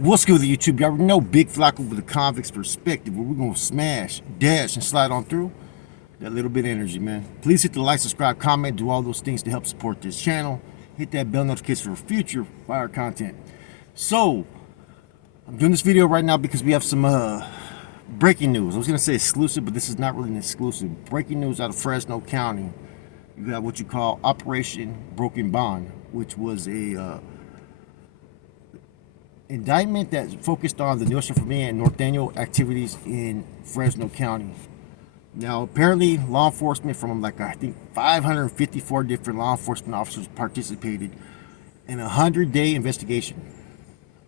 What's good with YouTube? Y'all know Big Flacco with a convict's perspective, where we're gonna smash, dash, and slide on through that little bit of energy, man. Please hit the like, subscribe, comment, do all those things to help support this channel. Hit that bell notification for future fire content. So, I'm doing this video right now because we have some breaking news. I was gonna say exclusive, but this is not really an exclusive. Breaking news out of Fresno County. You got what you call Operation Broken Bond, which was a indictment that focused on the Nuestra Familia and Norteño activities in Fresno County. Now, apparently, law enforcement from I think 554 different law enforcement officers participated in a 100-day investigation.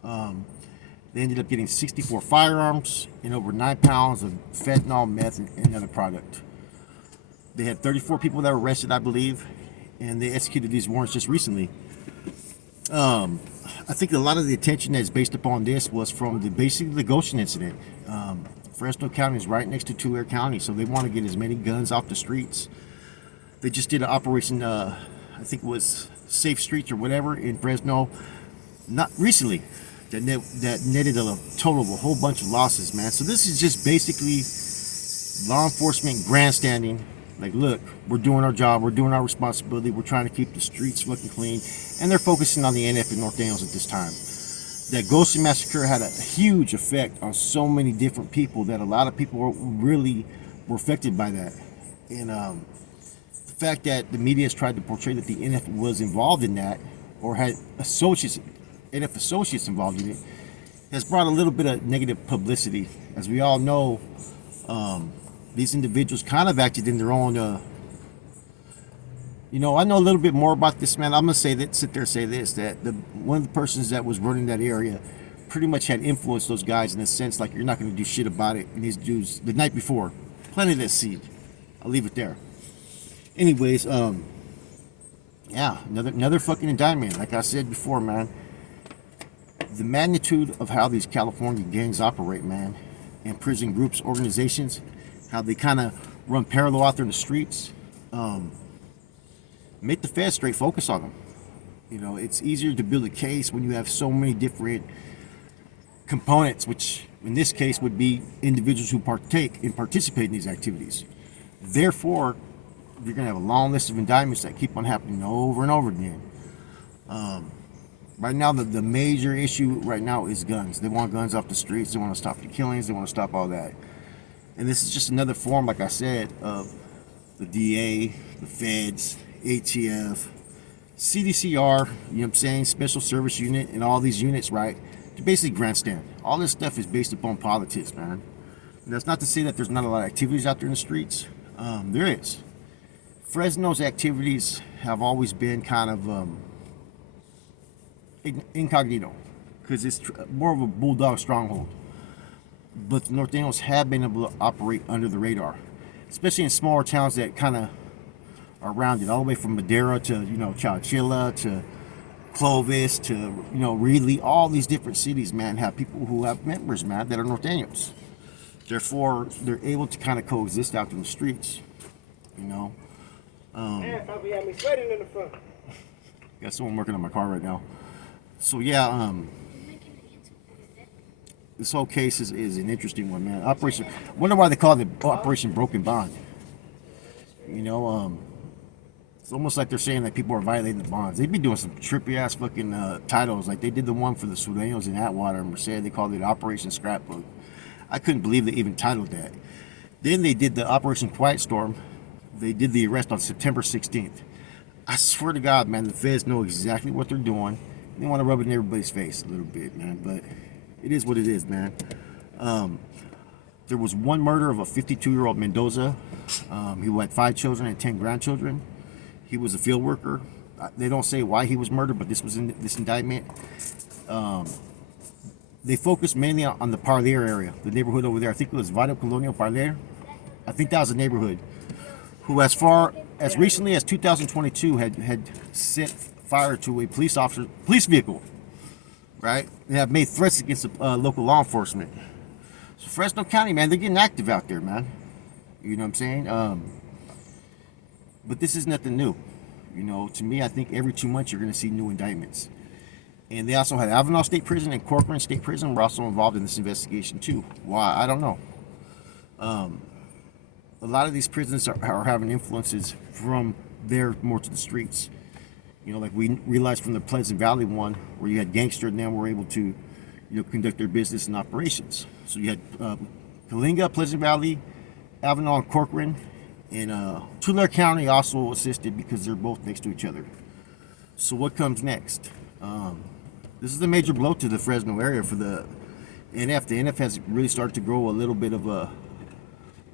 They ended up getting 64 firearms and over 9 pounds of fentanyl, meth, and another product. They had 34 people that were arrested, I believe, and they executed these warrants just recently. I think a lot of the attention that's based upon this was from basically the Goshen incident. Fresno County is right next to Tulare County, so they want to get as many guns off the streets. They just did an operation, I think it was Safe Streets or whatever in Fresno, not recently, that netted a total of a whole bunch of losses, man. So this is just basically law enforcement grandstanding. Like, look, we're doing our job, we're doing our responsibility, we're trying to keep the streets fucking clean, and they're focusing on the NF and Norteños at this time. That Goshen massacre had a huge effect on so many different people that a lot of people really were affected by that. And the fact that the media has tried to portray that the NF was involved in that, or had associates, NF associates involved in it, has brought a little bit of negative publicity. As we all know, these individuals kind of acted in their own, I know a little bit more about this, man. I'm going to sit there and say this, that one of the persons that was running that area pretty much had influenced those guys in a sense, like, you're not going to do shit about it. And these dudes, the night before, planted that seed. I'll leave it there. Anyways, yeah, another fucking indictment. Like I said before, man, the magnitude of how these California gangs operate, man, and prison groups, organizations, how they kind of run parallel out there in the streets, make the feds straight focus on them. It's easier to build a case when you have so many different components, which in this case would be individuals who participate in these activities. Therefore, you're going to have a long list of indictments that keep on happening over and over again. Right now, the major issue right now is guns. They want guns off the streets. They want to stop the killings. They want to stop all that. And this is just another form, like I said, of the DA, the feds, ATF, CDCR, you know what I'm saying, Special Service Unit, and all these units, right, to basically grandstand. All this stuff is based upon politics, man. And that's not to say that there's not a lot of activities out there in the streets. There is. Fresno's activities have always been kind of incognito, because it's more of a bulldog stronghold. But the Norteños have been able to operate under the radar, especially in smaller towns that kind of are around it, all the way from Madera to, Chowchilla to Clovis to, Reedley. All these different cities, man, have people who have members, man, that are Norteños. Therefore, they're able to kind of coexist out in the streets, Probably had me sweating in the front. Got someone working on my car right now. So, yeah, this whole case is an interesting one, man. I wonder why they call it Operation Broken Bond. It's almost like they're saying that people are violating the bonds. They've been doing some trippy ass fucking titles. Like, they did the one for the Sureños in Atwater and Merced. They called it Operation Scrapbook. I couldn't believe they even titled that. Then they did the Operation Quiet Storm. They did the arrest on September 16th. I swear to God, man, the feds know exactly what they're doing. They want to rub it in everybody's face a little bit, man. But it is what it is, man. There was one murder of a 52-year-old Mendoza. He had 5 children and 10 grandchildren. He was a field worker. They don't say why he was murdered, but this was in this indictment. They focused mainly on the Parler area, the neighborhood over there. I think it was Vado Colonial Parler. I think that was the neighborhood. Who, as far as recently as 2022, had set fire to a police vehicle, right? And have made threats against local law enforcement. So Fresno County, man, they're getting active out there, man. You know what I'm saying? But this is nothing new. To me, I think every 2 months you're going to see new indictments. And they also had Avenal State Prison and Corcoran State Prison were also involved in this investigation too. Why? I don't know. A lot of these prisons are having influences from there more to the streets. You know, like we realized from the Pleasant Valley one, where you had gangsters and them were able to, you know, conduct their business and operations. So you had Kalinga, Pleasant Valley, Avenal, and Corcoran, and Tulare County also assisted because they're both next to each other. So what comes next? This is a major blow to the Fresno area for the NF. The NF has really started to grow a little bit of a,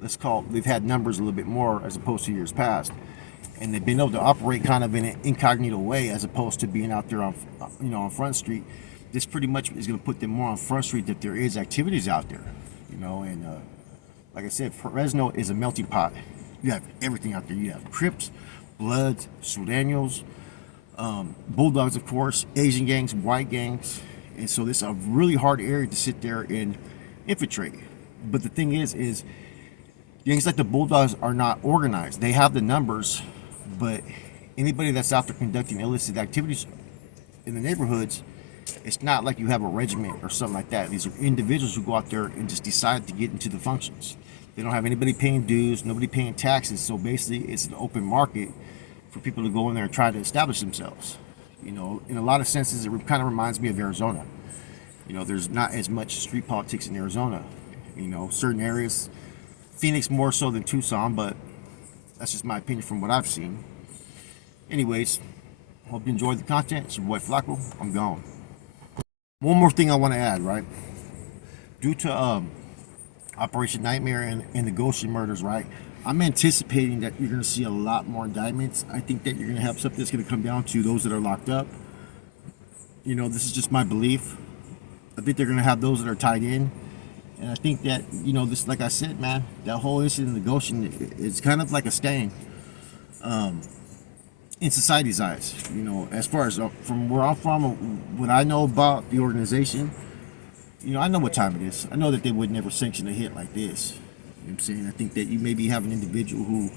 let's call it, they've had numbers a little bit more as opposed to years past. And they've been able to operate kind of in an incognito way as opposed to being out there on, you know, on Front Street. This pretty much is going to put them more on Front Street that there is activities out there, you know. And like I said, Fresno is a melting pot. You have everything out there. You have Crips, Bloods, Sudanos, Bulldogs, of course, Asian gangs, white gangs. And so this is a really hard area to sit there and infiltrate. But the thing is gangs like the Bulldogs are not organized. They have the numbers, but anybody that's out there conducting illicit activities in the neighborhoods, it's not like you have a regiment or something like that. These are individuals who go out there and just decide to get into the functions. They don't have anybody paying dues, nobody paying taxes. So basically, it's an open market for people to go in there and try to establish themselves. You know, in a lot of senses, it kind of reminds me of Arizona. You know, there's not as much street politics in Arizona. You know, certain areas, Phoenix more so than Tucson, but that's just my opinion from what I've seen. Anyways, hope you enjoyed the content. It's your boy Flacco. I'm gone. One more thing I want to add, right? Due to Operation Nightmare and the Goshen murders, right? I'm anticipating that you're going to see a lot more indictments. I think that you're going to have something that's going to come down to those that are locked up. You know, this is just my belief. I think they're going to have those that are tied in. And I think that, you know, this, like I said, man, that whole incident in the Goshen is kind of like a stain in society's eyes. You know, as far as from where I'm from, what I know about the organization, you know, I know what time it is. I know that they would never sanction a hit like this. You know what I'm saying? I think that you maybe have an individual who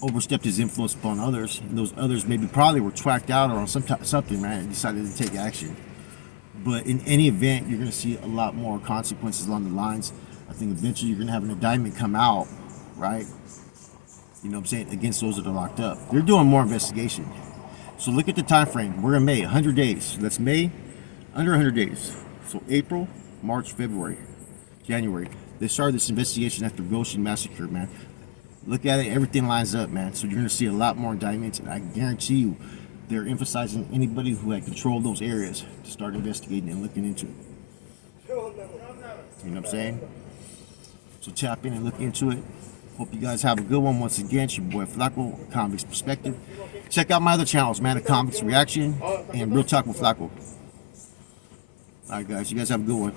overstepped his influence upon others, and those others maybe probably were twacked out or on something, man, and decided to take action. But in any event, you're going to see a lot more consequences along the lines. I think eventually you're going to have an indictment come out, right? You know what I'm saying? Against those that are locked up. They're doing more investigation. So look at the time frame. We're in May, 100 days. So that's May, under 100 days. So April, March, February, January. They started this investigation after Goshen massacre, man. Look at it. Everything lines up, man. So you're going to see a lot more indictments. And I guarantee you, they're emphasizing anybody who had controlled those areas to start investigating and looking into it. You know what I'm saying? So tap in and look into it. Hope you guys have a good one. Once again, it's your boy Flacco, Convicts Perspective. Check out my other channels, man, the Convicts Reaction and Real Talk with Flacco. All right, guys, you guys have a good one.